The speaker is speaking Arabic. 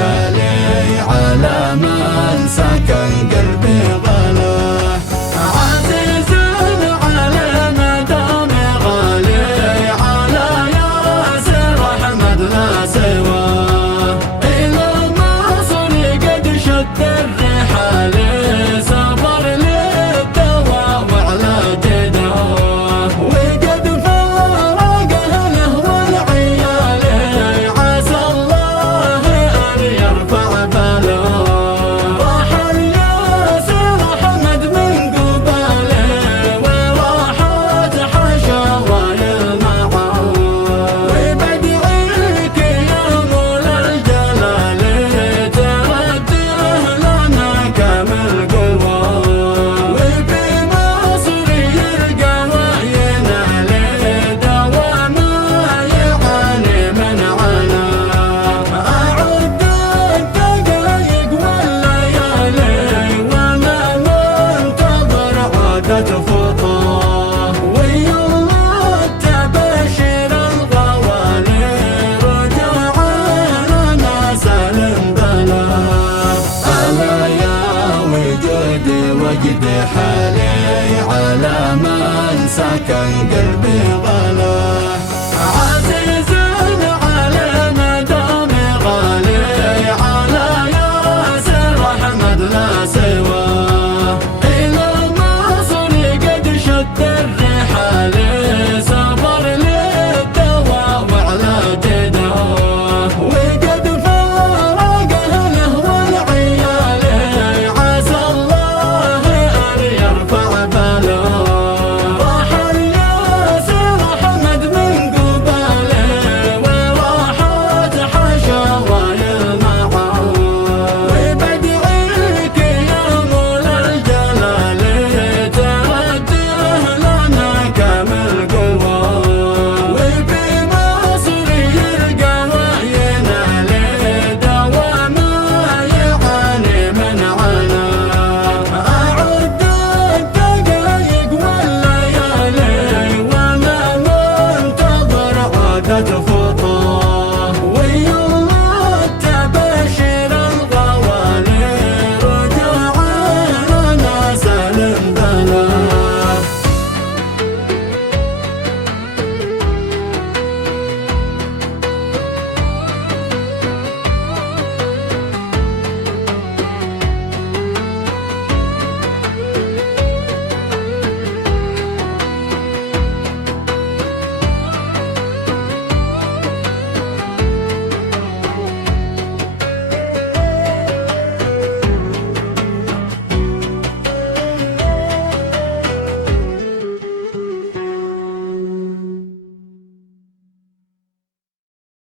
حالي على من سكن قلبي ضله. عزيز على مدام غالي على ياسر أحمد لا سواه. إلى مصر قد شد الرحال سافر للدواء وعلاج داه. وقد فارق أهله والعيال عسى الله أن يرفع باله. راح ياسر أحمد من قباله وراحت حشاوي معه. وبدعيك يا مولى الجلال ترده لنا كامل قوة. وفي مصر يلقى وينال دوام يعاني من عنا. أعد الدقايق والليالي وما منتظر عادت فطاه. ويلا تبشر الغوالي رجعنا سالم بلا. ألا يا وجودي وجد حالي على من سكن قلبي